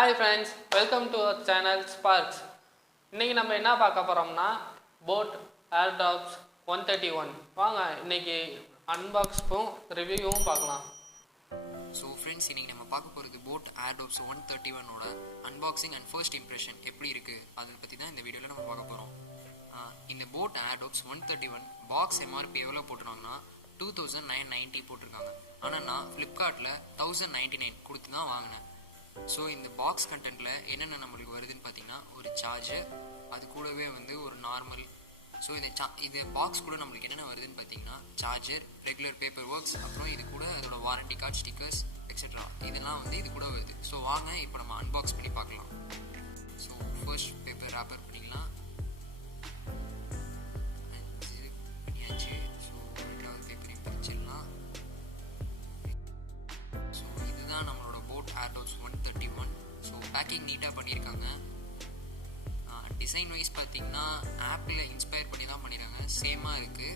Hi friends, welcome to our channel Sparx. இன்னைக்கு நம்ம என்ன பார்க்க போறோம்னா boAt Airdopes 131. வாங்க இன்னைக்கு அன்பாக்ஸும் ரிவ்யூவும் பார்க்கலாம். So friends, இன்னைக்கு நம்ம பார்க்க போறது boAt Airdopes 131 ஓட unboxing and first impression எப்படி இருக்கு அத பத்தி தான் இந்த வீடியோல நம்ம பார்க்க போறோம். இந்த boAt Airdopes 131 பாக்ஸ் MRP எவ்வளவு போட்டுறாங்கன்னா 2990 போட்டுருக்காங்க. ஆனா நான் Flipkartல 1099 கொடுத்து தான் வாங்குனேன். ஸோ இந்த பாக்ஸ் கண்டென்ட்டில் என்னென்ன நம்மளுக்கு வருதுன்னு பார்த்தீங்கன்னா ஒரு சார்ஜர், அது கூடவே வந்து ஒரு நார்மல். ஸோ இந்த பாக்ஸ் கூட நம்மளுக்கு என்னென்ன வருதுன்னு பார்த்தீங்கன்னா சார்ஜர், ரெகுலர் பேப்பர் ஒர்க்ஸ், அப்புறம் இது கூட அதோட வாரண்டி கார்டு, ஸ்டிக்கர்ஸ் எக்ஸெட்ரா இதெல்லாம் வந்து இது கூட வருது. ஸோ வாங்க இப்போ நம்ம அன்பாக்ஸ் பண்ணி பார்க்கலாம். ஸோ ஃபர்ஸ்ட் பேப்பர் ரேப்பர் பண்ணிக்கலாம். பண்ணியாச்சு. ஸோ ரெண்டாவது பேப்பரையும் பிரிச்சிடலாம். ஸோ இதுதான் நம்மளோட boAt Airdopes 131. ஸோ பேக்கிங் நீட்டாக பண்ணியிருக்காங்க. டிசைன் வைஸ் பார்த்தீங்கன்னா ஆப்பில் இன்ஸ்பயர் பண்ணி தான் பண்ணியிருக்காங்க. சேமாக இருக்குது,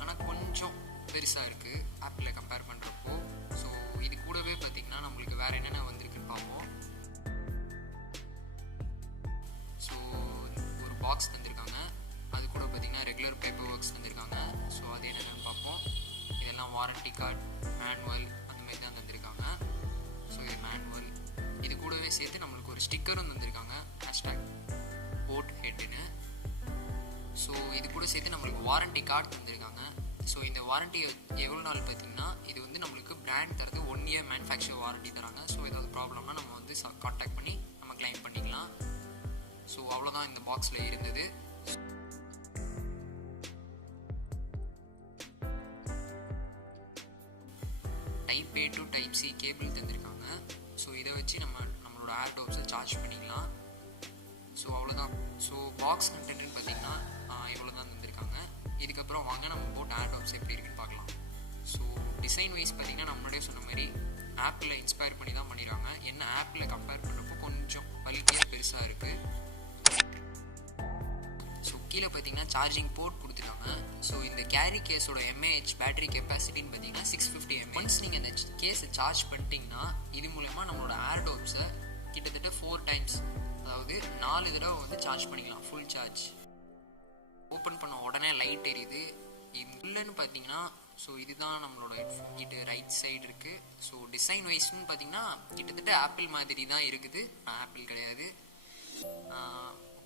ஆனால் கொஞ்சம் பெருசாக இருக்குது ஆப்பில் கம்பேர் பண்ணுறப்போ. ஸோ இது கூடவே பார்த்தீங்கன்னா நம்மளுக்கு வேறு என்னென்ன வந்திருக்குன்னு பார்ப்போம். ஸோ ஒரு பாக்ஸ் தந்திருக்காங்க, அது கூட பார்த்தீங்கன்னா ரெகுலர் பேப்பர் ஒர்க்ஸ் தந்திருக்காங்க. ஸோ அது என்னென்னு பார்ப்போம். இதெல்லாம் வாரண்டி கார்டு, மேனுவல் அந்த மாதிரி தான் தந்திருக்காங்க. ஸோ இது மேனுவல். இது கூடவே சேர்த்து நம்மளுக்கு ஒரு ஸ்டிக்கரும் தந்திருக்காங்க, ஹேஷ்டாக் boAt ஹெட்னு. ஸோ இது கூட சேர்த்து நம்மளுக்கு வாரண்டி கார்டு தந்திருக்காங்க. ஸோ இந்த வாரண்டி எவ்வளோ நாள் பார்த்தீங்கன்னா இது வந்து நம்மளுக்கு பிராண்ட் தரது 1 year மேனுஃபேக்சர் வாரண்டி தராங்க. ஸோ ஏதாவது ப்ராப்ளம்னா நம்ம வந்து கான்டாக்ட் பண்ணி நம்ம கிளைம் பண்ணிக்கலாம். ஸோ அவ்வளோதான் இந்த பாக்ஸில் இருந்தது. Type A to type C cable தந்திருக்காங்க. ஸோ இதை வச்சு நம்மளோட ஏர்டோப்ஸை சார்ஜ் பண்ணிக்கலாம். ஸோ அவ்வளோதான். ஸோ பாக்ஸ் கண்டென்ட்னு பார்த்தீங்கன்னா இவ்வளோ தான் தந்திருக்காங்க. இதுக்கப்புறம் வாங்க நம்ம boAt Airdopes எப்படி இருக்குன்னு பார்க்கலாம். ஸோ டிசைன் வைஸ் பார்த்தீங்கன்னா நான் முன்னாடியே சொன்ன மாதிரி ஆப்பில் இன்ஸ்பயர் பண்ணி தான் பண்ணிடுறாங்க. என்ன ஆப்பில் கம்பேர் பண்ணுறப்போ கொஞ்சம் பல்கியாக பெருசாக இருக்குது. ஸோ கீழே பார்த்தீங்கன்னா சார்ஜிங் போர்ட் கொடுத்துருக்காங்க. ஸோ இந்த கேரி கேஸோட mAh பேட்டரி கெப்பாசிட்டின்னு பார்த்தீங்கன்னா 650 mAh. ஒன்ஸ் நீங்கள் அந்த கேஸை சார்ஜ் பண்ணிட்டீங்கன்னா இது மூலமா நம்மளோட ஏர்டோப்ஸை கிட்டத்தட்ட 4 times, அதாவது 4 தடவை வந்து சார்ஜ் பண்ணிக்கலாம் ஃபுல் சார்ஜ். ஓப்பன் பண்ண உடனே லைட் எரியுது. இல்லைன்னு பார்த்தீங்கன்னா ஸோ இதுதான் நம்மளோட ஹெட்ஃபோன். இது ரைட் சைடு இருக்குது. ஸோ டிசைன் வைஸ்ன்னு பார்த்தீங்கன்னா கிட்டத்தட்ட ஆப்பிள் மாதிரி தான் இருக்குது. ஆப்பிள் கிடையாது.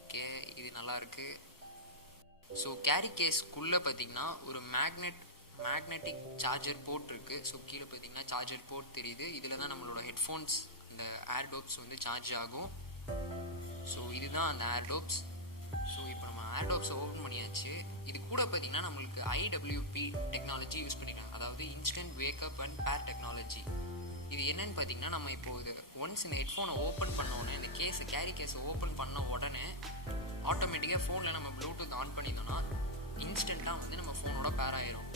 ஓகே, இது நல்லா இருக்கு. ஸோ கேரி கேஸ்க்குள்ளே பார்த்தீங்கன்னா ஒரு மேக்னெட்டிக் சார்ஜர் போர்ட் இருக்குது. ஸோ கீழே பார்த்தீங்கன்னா சார்ஜர் போர்ட் தெரியுது. இதில் தான் நம்மளோட ஹெட்ஃபோன்ஸ், இந்த ஏர்டோப்ஸ் வந்து சார்ஜ் ஆகும். ஸோ இதுதான் அந்த ஏர்டோப்ஸ். ஸோ இப்போ நம்ம ஏர்டோப்ஸை ஓப்பன் பண்ணியாச்சு. இது கூட பார்த்தீங்கன்னா நம்மளுக்கு IWP டெக்னாலஜி யூஸ் பண்ணிட்டாங்க, அதாவது இன்ஸ்டன்ட் வேக் அண்ட் பேர் டெக்னாலஜி. இது என்னன்னு பார்த்தீங்கன்னா நம்ம இப்போ இது ஒன்ஸ் இந்த ஹெட்ஃபோனை ஓப்பன் பண்ண உடனே, இந்த கேரி கேஸை ஓப்பன் பண்ண உடனே ஆட்டோமேட்டிக்காக ஃபோனில் நம்ம ப்ளூடூத் ஆன் பண்ணியிருந்தோம்னா இன்ஸ்டண்ட்டாக வந்து நம்ம ஃபோனோட பேர் ஆயிரும்.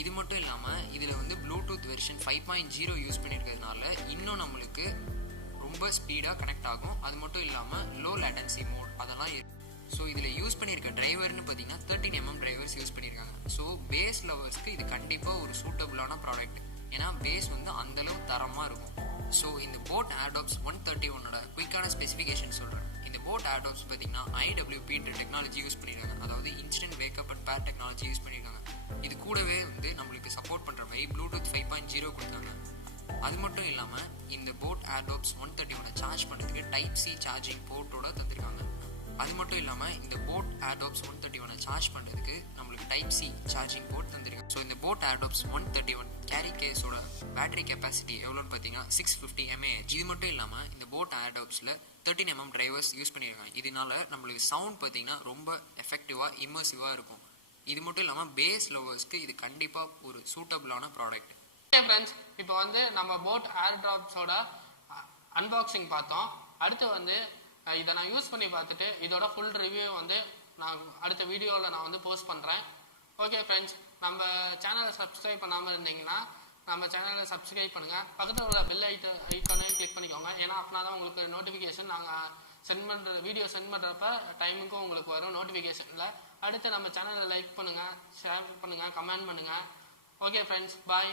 இது மட்டும் இல்லாமல் இதில் வந்து ப்ளூடூத் வெர்ஷன் 5.0 யூஸ் பண்ணியிருக்கிறதுனால இன்னும் நம்மளுக்கு ரொம்ப ஸ்பீடாக கனெக்ட் ஆகும். அது மட்டும் இல்லாமல் லோ லேட்டன்சி மோட் அதெல்லாம் இருக்கு. ஸோ இதில் யூஸ் பண்ணியிருக்க டிரைவர்னு பார்த்தீங்கன்னா 13mm டிரைவர்ஸ் யூஸ் பண்ணியிருக்காங்க. ஸோ பேஸ் லவர்ஸ்க்கு இது கண்டிப்பாக ஒரு சூட்டபுளான ப்ராடக்ட். ஏன்னா பேஸ் வந்து அந்தளவு தரமாக இருக்கும். ஸோ இந்த boAt Airdopes 131ஓட குயிக்கான ஸ்பெசிஃபிகேஷன் சொல்கிறேன். இந்த boAt Airdopes பார்த்தீங்கன்னா IWP டெக்னாலஜி யூஸ் பண்ணியிருக்காங்க, அதாவது இன்ஸ்டன்ட் வேக் அண்ட் பேர் டெக்னாலஜி யூஸ் பண்ணியிருக்காங்க. இது கூடவே வந்து நம்மளுக்கு சப்போர்ட் பண்ணுற மாதிரி Bluetooth 5.0 கொடுத்தாங்க. அது மட்டும் இல்லாமல் இந்த boAt Airdopes 131ஓட சார்ஜ் பண்ணுறதுக்கு டைப் C சார்ஜிங் போர்ட்டோட தந்திருக்காங்க. அது மட்டும் இல்லாமல் இந்த boAt Airdopes 131 சார்ஜ் பண்ணுறதுக்கு நம்மளுக்கு டைப் C சார்ஜிங் போர்ட் தந்திருக்காங்க. ஸோ இந்த boAt Airdopes 131 கேரி கேஸோட பேட்டரி கெப்பாசிட்டி எவ்வளோன்னு பார்த்தீங்கன்னா 650 mAh. இது மட்டும் இல்லாமல் இந்த boAt Airdopesல 13mm டிரைவர்ஸ் யூஸ் பண்ணியிருக்காங்க. இதனால நம்மளுக்கு சவுண்ட் பார்த்தீங்கன்னா ரொம்ப எஃபெக்டிவாக இம்மர்சிவாக இருக்கும். இது மட்டும் இல்லாமல் பேஸ் லவர்ஸ்க்கு இது கண்டிப்பாக ஒரு சூட்டபுளான ப்ராடக்ட். ஃப்ரெண்ட்ஸ், இப்போ வந்து நம்ம boAt Airdopesோட அன்பாக்சிங் பார்த்தோம். அடுத்து வந்து இதை நான் யூஸ் பண்ணி பார்த்துட்டு இதோட ஃபுல் ரிவ்யூ வந்து நான் அடுத்த வீடியோவில் நான் வந்து போஸ்ட் பண்ணுறேன். ஓகே ஃப்ரெண்ட்ஸ், நம்ம சேனலை சப்ஸ்கிரைப் பண்ணாமல் இருந்தீங்கன்னா நம்ம சேனலை சப்ஸ்கிரைப் பண்ணுங்கள். பக்கத்தில் உள்ள பெல் ஐக்கானையும் கிளிக் பண்ணிக்கோங்க. ஏன்னா அப்படின்னா தான் உங்களுக்கு நோட்டிஃபிகேஷன் நாங்கள் வீடியோ சென்ட் பண்ணுறப்ப டைமுக்கும் உங்களுக்கு வரும் நோட்டிஃபிகேஷனில். அடுத்து நம்ம சேனலை லைக் பண்ணுங்கள், ஷேர் பண்ணுங்கள், கமெண்ட் பண்ணுங்கள். ஓகே ஃப்ரெண்ட்ஸ், பாய்.